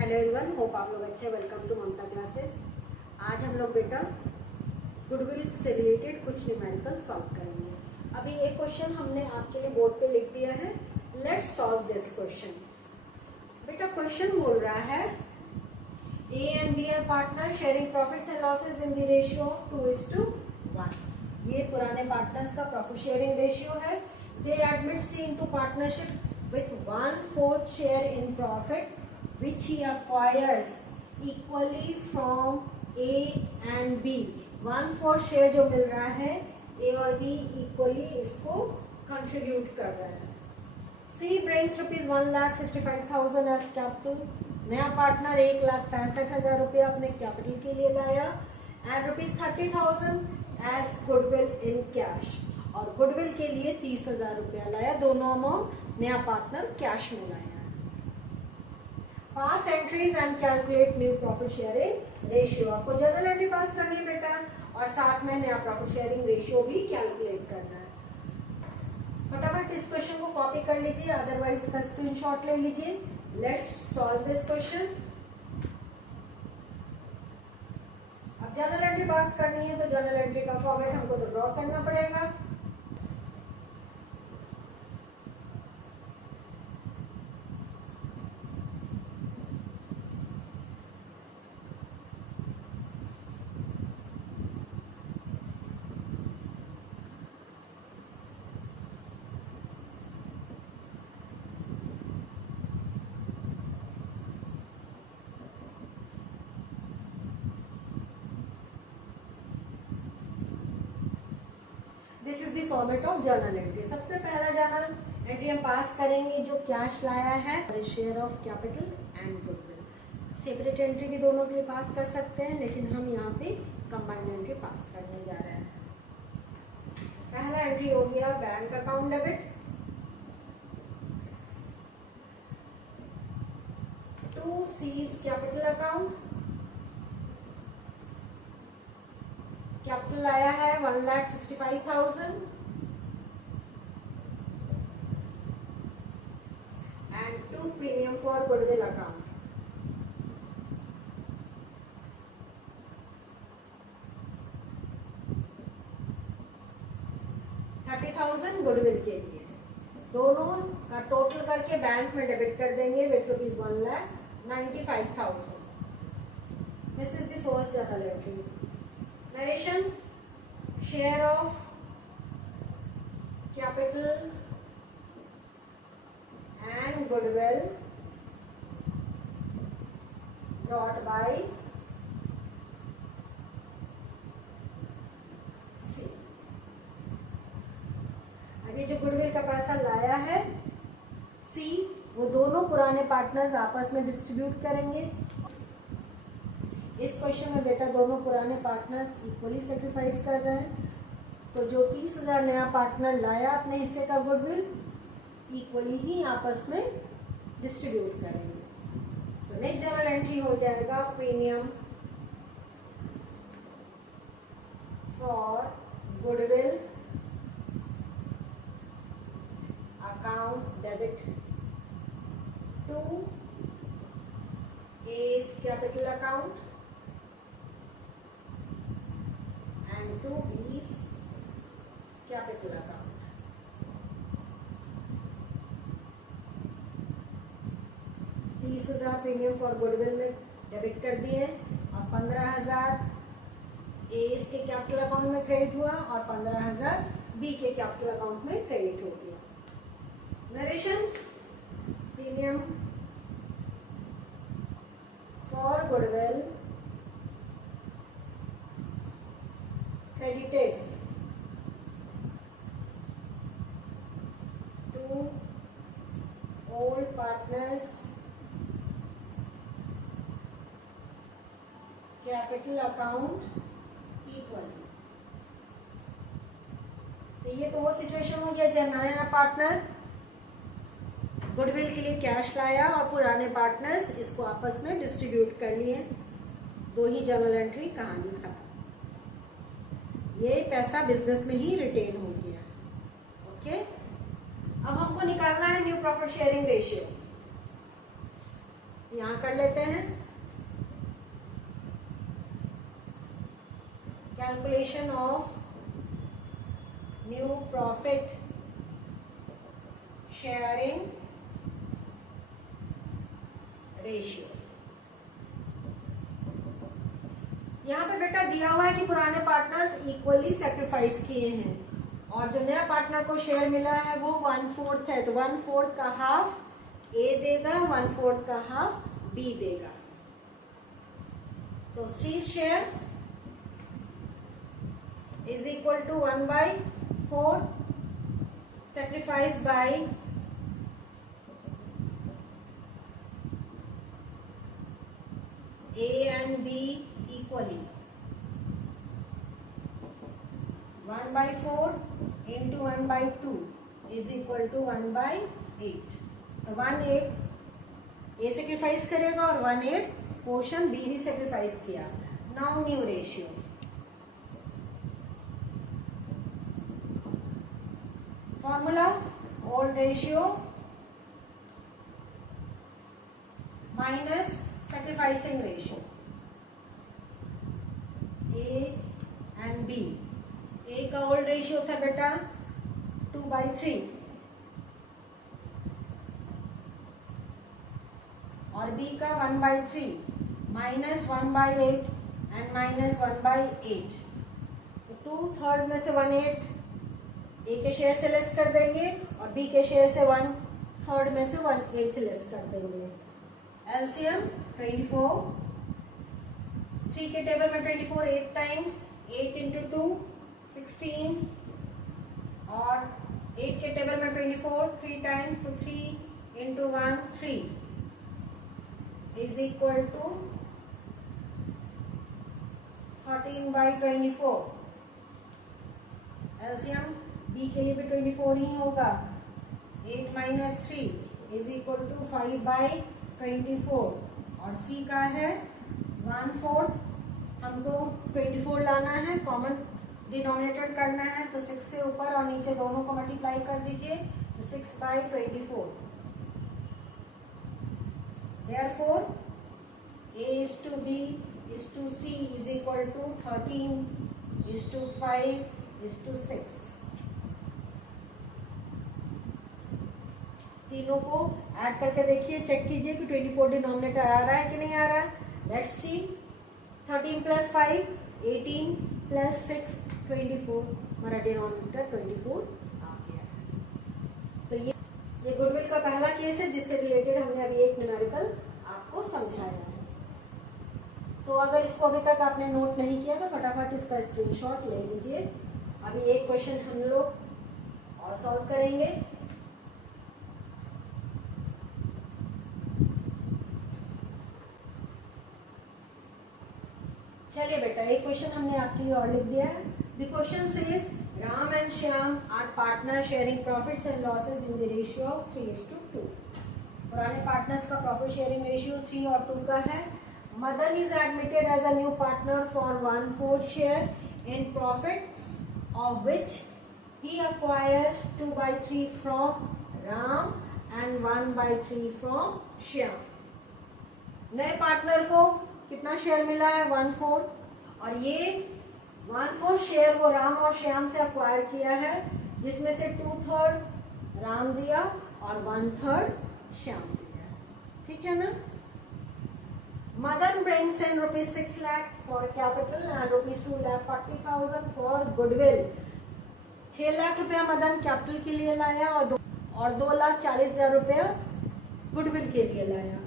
Hello everyone, hope आप लोग अच्छे। Welcome to Mamta classes. आज हम लोग बेटा गुडविल से रिलेटेड कुछ न्यूमेरिकल सॉल्व करेंगे। अभी एक क्वेश्चन हमने आपके लिए बोर्ड पे लिख दिया है। Let's solve this question. बेटा क्वेश्चन बोल रहा है A and B are partner sharing profits and losses in the ratio of 2:1। ये पुराने पार्टनर्स का प्रॉफिट शेयरिंग रेशियो है। They admit C into partnership with 1/4 share in profit which he acquires equally from A and B। 1/4 share जो मिल रहा है A और B equally इसको कंट्रीब्यूट कर रहा है। C brings rupees 1,65,000 as capital. नया पार्टनर 1,65,000 रुपया अपने कैपिटल के लिए लाया and rupees 30,000 as goodwill in cash. और गुडविल के लिए 30,000 रुपया लाया। दोनों अमाउंट नया पार्टनर कैश में लाया। Pass entries and calculate new profit sharing ratio. आपको जर्नल एंट्री पास करनी है बेटा और साथ में नया प्रॉफिट शेयरिंग रेशियो भी कैलकुलेट करना है। फटाफट इस क्वेश्चन को कॉपी कर लीजिए, अदरवाइज इसका स्क्रीनशॉट ले लीजिए। Let's solve this question. अब जर्नल एंट्री पास करनी है तो जर्नल एंट्री का फॉर्मेट हमको तो ड्रॉ करना पड़ेगा। This is the format of journal entry. सबसे पहला जर्नल एंट्री हम पास करेंगे जो कैश लाया है, share of capital and goodwill. Separate entry भी दोनों के लिए पास कर सकते हैं, लेकिन हम यहाँ पे कंबाइंड एंट्री पास करने जा रहे हैं। पहला एंट्री हो गया bank account debit 2 seize capital account. Capital आया है 1,65,000 and 2 premium for goodwill account. $30,000 goodwill के लिए। दोनों का टोटल करके बैंक में डेबिट कर देंगे with rupees 1,95,000। This is the first journal entry. Narration: share of capital and goodwill brought by C। अब ये जो गुडविल का पैसा लाया है C, वो दोनों पुराने पार्टनर्स आपस में डिस्ट्रीब्यूट करेंगे। इस क्वेश्चन में बेटा दोनों पुराने पार्टनर्स इक्वली सेक्रीफाइस कर रहे हैं, तो जो 30,000 नया पार्टनर लाया अपने हिस्से का गुडविल इक्वली ही आपस में डिस्ट्रीब्यूट करेंगे। तो नेक्स्ट जर्नल एंट्री हो जाएगा premium for goodwill account debit to A's capital account and 2 B's capital account। 30,000 premium for goodwill में डेबिट कर दिए और 15,000 A's के कैपिटल अकाउंट में क्रेडिट हुआ और 15,000 B के कैपिटल अकाउंट में क्रेडिट हो गया। Narration: premium for goodwill credited to all partners capital account equally। तो ये तो वो सिचुएशन हो गया जब नया पार्टनर गुडविल के लिए कैश लाया और पुराने पार्टनर्स इसको आपस में डिस्ट्रीब्यूट कर लिए। दो ही जर्नल एंट्री, कहानी खत्म। ये पैसा बिजनेस में ही रिटेन हो गया। ओके, अब हमको निकालना है न्यू प्रॉफिट शेयरिंग रेशियो। यहाँ कर लेते हैं calculation of new profit sharing ratio. यहाँ पे बेटा दिया हुआ है कि पुराने पार्टनर्स इक्वली सेक्रीफाइस किए हैं और जो नया पार्टनर को शेयर मिला है वो 1/4 है, तो 1/4 का हाफ ए देगा, 1/4 का हाफ बी देगा। तो C share is equal to 1/4 sacrifice by A and B equally, 1/4 into 1/2 is equal to 1/8। तो 1/8 ए सेक्रीफाइस करेगा और 1/8 पोर्शन बी भी सेक्रीफाइस किया। Now new ratio, formula old ratio minus sacrificing ratio, A and B. A का old ratio था बेटा 2/3 और B का 1/3 माइनस 1/8 एंड माइनस 1/8। तो 2/3 में से 1/8 ए के शेयर से लेस कर देंगे और बी के शेयर से 1/3 में से 1/8 लेस कर देंगे। एलसीएम 24, 3 के टेबल में 24 8 टाइम्स, 8 इंटू 2 16 और 8 के टेबल में 24 3 टाइम्स, तो 3 into 1 3 is equal to 13/24। LCM B के लिए भी 24 ही होगा, 8 माइनस 3 इज इक्वल टू 5/24 और सी का है 1/4। हमको 24 लाना है, कॉमन डिनोमिनेटर करना है, तो 6 से ऊपर और नीचे दोनों को मल्टीप्लाई कर दीजिए, तो 6/24। Therefore, A is to B is to C is equal to 13 is to 5 is to 6। तीनों को ऐड करके देखिए, चेक कीजिए कि 24 डिनोमिनेटर आ रहा है कि नहीं आ रहा है। लेट्स सी, 13 + 5 18 + 6 24, हमारा डिनोमिनेटर 24 आ गया है। तो ये गुडविल का पहला केस है जिससे रिलेटेड हमने अभी एक न्यूमेरिकल आपको समझाया है। तो अगर इसको अभी तक आपने नोट नहीं किया तो फटाफट इसका स्क्रीनशॉट ले लीजिए। अभी एक क्वेश्चन हम लोग और सॉल्व करेंगे। चलिए बेटा, एक क्वेश्चन हमने आपके लिए और लिख दिया है। The question says Ram and Shyam are partner sharing profits and losses in the ratio of 3:2। पुराने पार्टनर्स का प्रॉफिट शेयरिंग रेशियो 3 और 2 का है। Madan is admitted as a new partner for 1/4 share in profits of which he acquires 2/3 from Ram and 1/3 from Shyam. नए partner को कितना share मिला है? 1/4, और ये 1/4 शेयर वो राम और श्याम से अक्वायर किया है, जिसमें से 2/3 राम दिया और 1/3 श्याम दिया। ठीक है ना? Madan brings in rupees 6 lakh for capital and rupees 2,40,000 for goodwill। 6 lakh रुपया मदन कैपिटल के लिए लाया और 2,40,000 रुपया गुडविल के लिए लाया।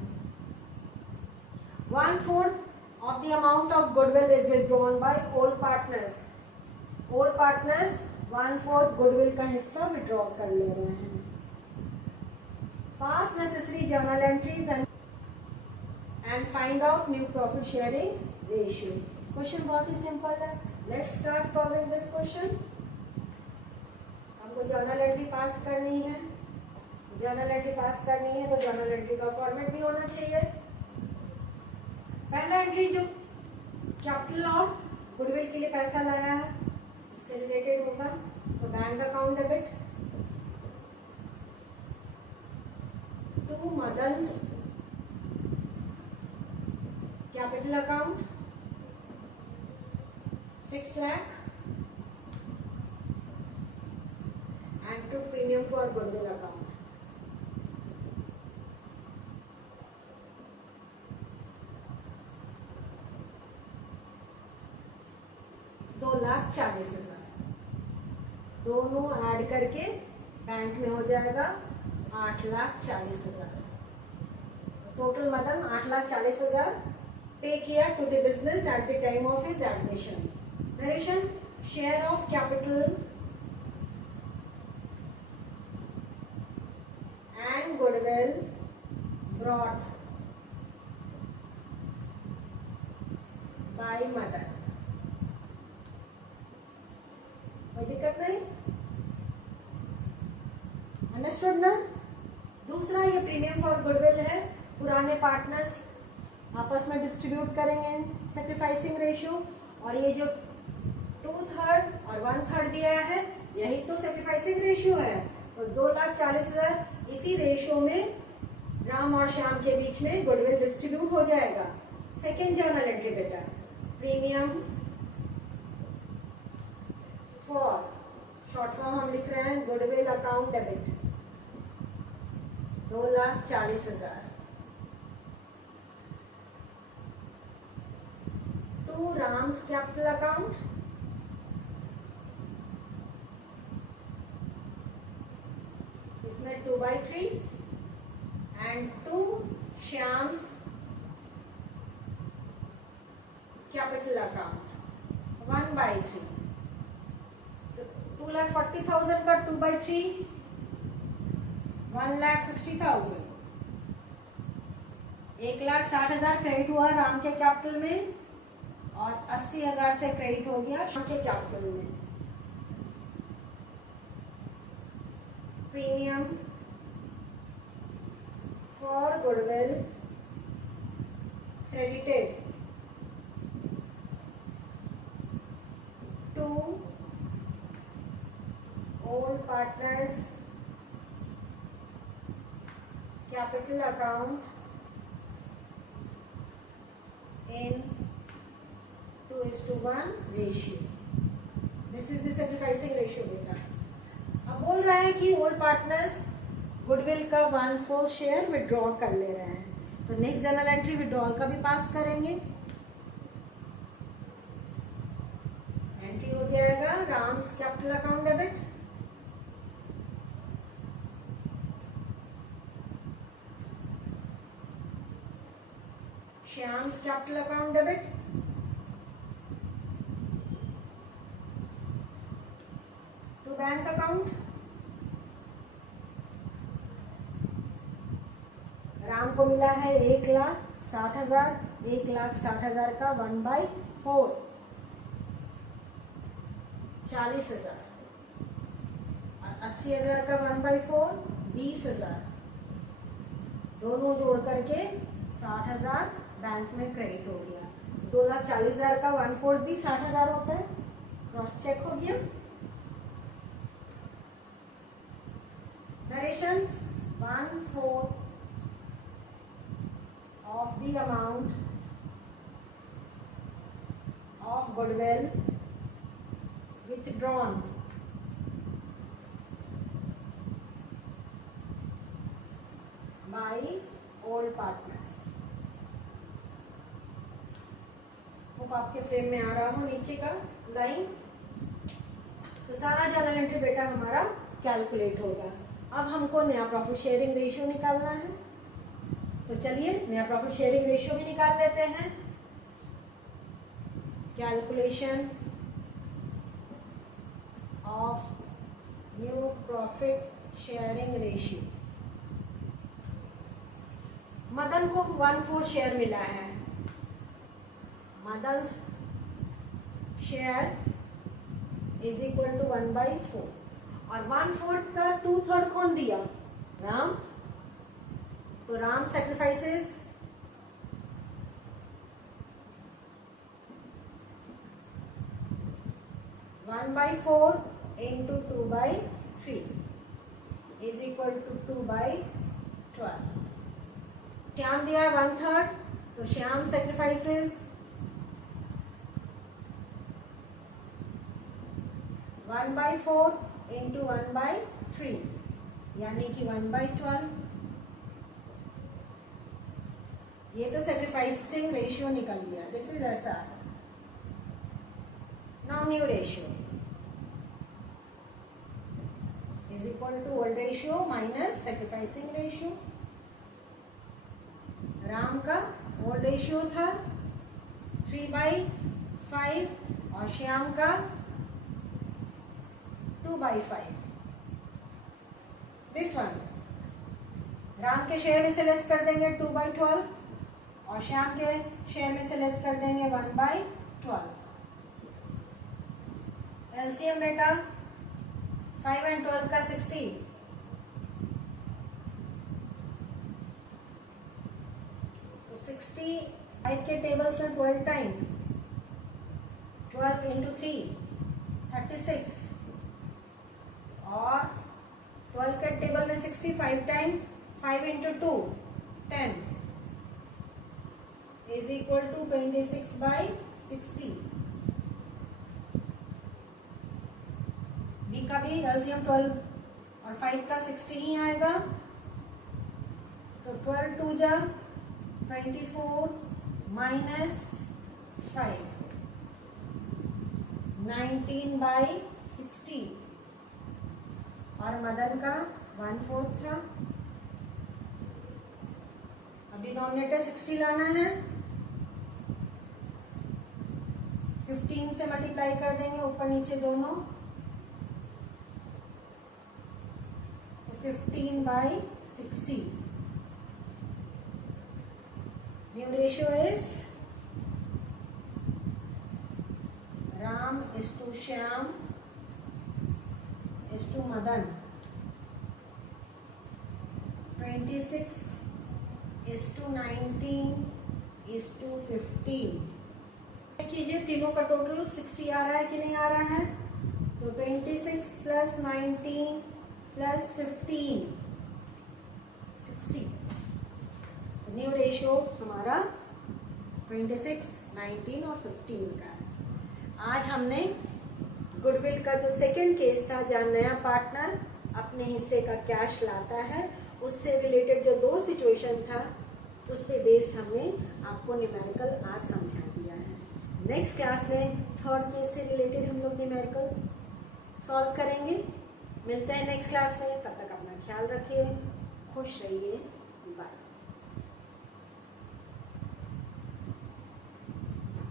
1/4 of the amount of goodwill is withdrawn by all partners। all partners 1/4 goodwill का हिस्सा विड्रॉ कर ले रहे हैं। Pass necessary journal entries and find out new profit sharing ratio। Question बहुत ही सिंपल है। Let's start solving this question। हमको journal entry pass करनी है। जर्नल एंट्री पास करनी है तो जर्नल एंट्री का फॉर्मेट भी होना चाहिए। पहला एंट्री जो कैपिटल और गुडविल के लिए पैसा लाया है इससे रिलेटेड होगा, तो bank account debit to Madan's capital account 6 lakh and took premium for goodwill account. $2,40,000 दोनों ऐड करके बैंक में हो जाएगा 8,40,000. टोटल मदन 8,40,000 पे किया to the business at the time of his admission. Narration share of capital and goodwill brought by mother. कोई दिक्कत नहीं, अंडरस्टूड ना. दूसरा ये प्रीमियम फॉर गुडविल है, पुराने पार्टनर्स आपस में डिस्ट्रीब्यूट करेंगे सेक्रीफाइसिंग रेशियो. और ये जो 2/3 और 1/3 दिया है यही तो सेक्रीफाइसिंग रेशियो है. तो 2,40,000 इसी रेशियो में राम और श्याम के बीच में गुडविल डिस्ट्रीब्यूट हो जाएगा. सेकेंड जर्नल एंट्री बेटा, प्रीमियम फॉर, शॉर्ट फॉर्म हम लिख रहे हैं goodwill account debit 2,40,000 to Ram's capital account इसमें 2/3 and to Shyam's capital account 1/3. 2,40,000 का 2/3 1,60,000. 1,60,000 क्रेडिट हुआ राम के कैपिटल में और 80,000 से क्रेडिट हो गया श्याम के कैपिटल में. Premium for goodwill credited to old partners capital account in 2:1 ratio. This is the sacrificing ratio बेटा. अब बोल रहा है कि ओल्ड पार्टनर्स गुडविल का 1/4 शेयर विड्रॉ कर ले रहे हैं. तो नेक्स्ट जर्नल एंट्री विड्रॉल का भी पास करेंगे. एंट्री हो जाएगा Ram's capital account debit Shyam's capital account debit to bank account. Ram को मिला है 1,60,000. 1,60,000 का 1/4 40,000 और 80,000 का 1/4 20,000. दोनों जोड़ करके 60,000 बैंक में क्रेडिट हो गया. 2,40,000 का 1/4 भी 60,000 होता है. क्रॉस चेक हो गया. Narration 1/4 of the amount of goodwill withdrawn by old partners. Hope आपके फ्रेम में आ रहा हो नीचे का लाइन. तो सारा जर्नल एंट्री बेटा हमारा कैलकुलेट होगा. अब हमको नया प्रॉफिट शेयरिंग रेशियो निकालना है. तो चलिए नया प्रॉफिट शेयरिंग रेशियो भी निकाल लेते हैं. Calculation of new profit sharing ratio. Madan को 1/4 शेयर मिला है. Madan share is equal to 1/4 और 1/4 का 2/3 कौन दिया? राम. तो Ram sacrifices 1/4 into 2/3 is equal to 2/12. Shyam दिया 1/3 तो तो श्याम सेक्रीफाइसेस 1/4 into 1/3 यानी कि 1/12। ये तो सेक्रीफाइसिंग रेशियो निकल गया, this is SR। Now new ratio is equal to old ratio minus sacrificing ratio. Ram का ओल्ड रेशियो था 3/5 और श्याम का 2/5। दिस वन राम के शेयर में से लेस कर देंगे 2/12 और श्याम के शेयर में से लेस कर देंगे 1/12। एलसीएम बेटा 5 and 12 का 60। तो 60 5 के टेबल्स में 12 टाइम्स 12 into 3 36 और 12 के टेबल में 65 times 5 into 2 10 is equal to 26/60। B का भी एलसीएम 12 और 5 का 60 ही आएगा। तो 12 2 जा 24 माइनस 5 19/60 और मदन का 1/4 था। अब डिनोमिनेटर 60 लाना है, 15 से मल्टीप्लाई कर देंगे ऊपर नीचे दोनों, तो 15/60। New ratio is Ram is to Shyam is to Madan. 26 is to 19 is to 15। कीजिए तीनों का टोटल 60 आ रहा है कि नहीं आ रहा है। तो 26 प्लस 19 प्लस 15 60। न्यू रेशियो हमारा 26 19 और 15 का है। आज हमने गुडविल का जो सेकंड केस था जहाँ नया पार्टनर अपने हिस्से का कैश लाता है, उससे रिलेटेड जो दो सिचुएशन था उस पे बेस्ड हमने आपको न्यूमेरिकल आज समझा दिया है। नेक्स्ट क्लास में थर्ड केस से रिलेटेड हम लोग न्यूमेरिकल सॉल्व करेंगे। मिलते हैं नेक्स्ट क्लास में, तब तक अपना ख्याल रखिए, खुश रहिए, बाय।